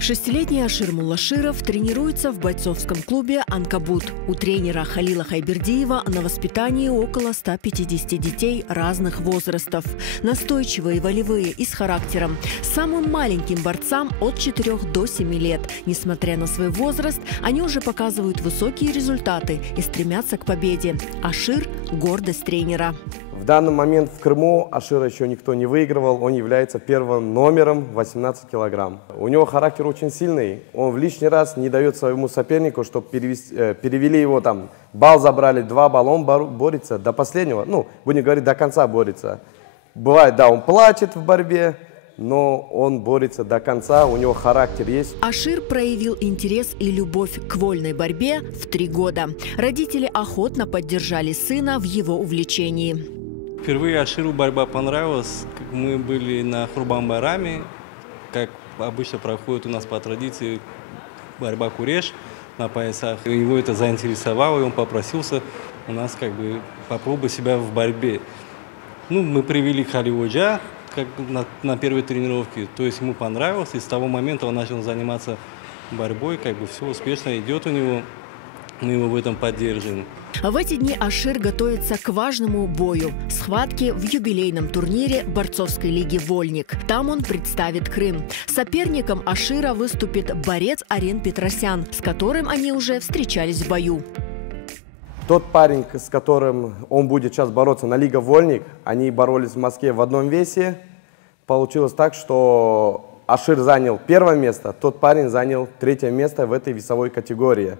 Шестилетний Ашир Муллаширов тренируется в бойцовском клубе «Анкабут». У тренера Халила Хайбердиева на воспитании около 150 детей разных возрастов. Настойчивые, волевые и с характером. Самым маленьким борцам от 4 до 7 лет. Несмотря на свой возраст, они уже показывают высокие результаты и стремятся к победе. Ашир – гордость тренера. В данный момент в Крыму Ашира еще никто не выигрывал. Он является первым номером 18 килограмм. У него характер очень сильный. Он в лишний раз не дает своему сопернику, чтобы перевели его там. Балл забрали, 2 балла. Он борется до последнего. Ну, будем говорить, до конца борется. Бывает, да, он плачет в борьбе, но он борется до конца, у него характер есть. Ашир проявил интерес и любовь к вольной борьбе в 3 года. Родители охотно поддержали сына в его увлечении. Впервые Аширу борьба понравилась. Мы были на Хурбан-Байраме, как обычно проходит у нас по традиции борьба куреш на поясах. Его это заинтересовало, и он попросился у нас попробовать себя в борьбе. Ну, мы привели Халиводжа на первой тренировке, то есть ему понравилось, и с того момента он начал заниматься борьбой, все успешно идет у него, мы его в этом поддерживаем. В эти дни Ашир готовится к важному бою – схватке в юбилейном турнире борцовской лиги «Вольник». Там он представит Крым. Соперником Ашира выступит борец Арен Петросян, с которым они уже встречались в бою. Тот парень, с которым он будет сейчас бороться на Лига «Вольник», они боролись в Москве в одном весе. Получилось так, что Ашир занял 1-е место, тот парень занял 3-е место в этой весовой категории.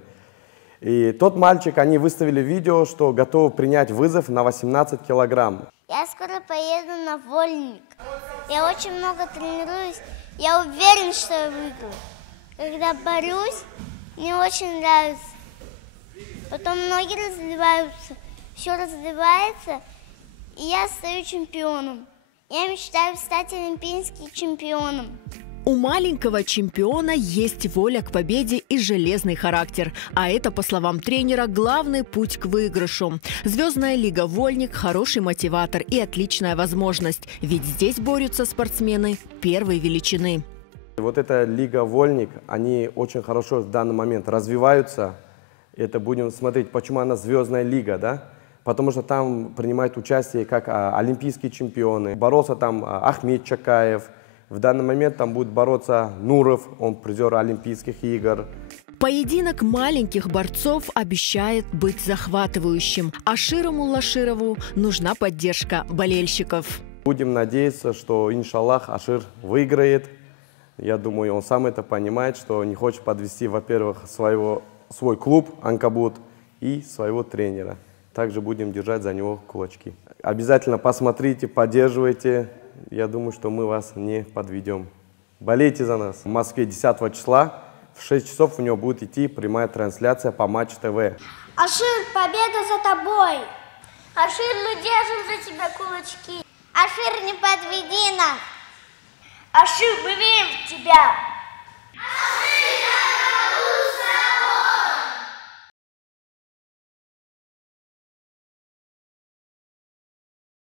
И тот мальчик, они выставили видео, что готовы принять вызов на 18 килограмм. Я скоро поеду на Вольник. Я очень много тренируюсь. Я уверен, что я выиграю. Когда борюсь, мне очень нравится. Потом ноги развиваются, все развивается, и я стаю чемпионом. Я мечтаю стать олимпийским чемпионом. У маленького чемпиона есть воля к победе и железный характер. А это, по словам тренера, главный путь к выигрышу. Звездная лига «Вольник» – хороший мотиватор и отличная возможность. Ведь здесь борются спортсмены первой величины. Вот эта лига «Вольник», они очень хорошо в данный момент развиваются. Это будем смотреть, почему она звездная лига, да? Потому что там принимают участие как олимпийские чемпионы. Боролся там Ахмед Чакаев. В данный момент там будет бороться Нуров, он призер Олимпийских игр. Поединок маленьких борцов обещает быть захватывающим. Аширу Муллаширову нужна поддержка болельщиков. Будем надеяться, что, иншаллах, Ашир выиграет. Я думаю, он сам это понимает, что не хочет подвести, во-первых, свой клуб «Анкабут» и своего тренера. Также будем держать за него кулачки. Обязательно посмотрите, поддерживайте. Я думаю, что мы вас не подведем. Болейте за нас. В Москве 10 числа в 6 часов у него будет идти прямая трансляция по Матч ТВ. Ашир, победа за тобой! Ашир, мы держим за тебя кулачки! Ашир, не подведи нас! Ашир, мы верим в тебя!